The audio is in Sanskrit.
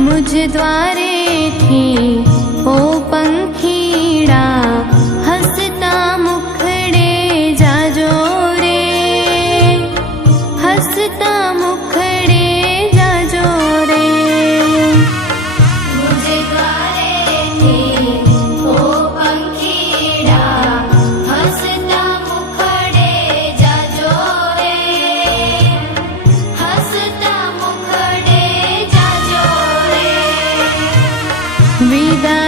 मुझ द्वारे थी ओ पंखीड़ा हसता मुखड़े जा जोरे हस्ताखे जा थी Read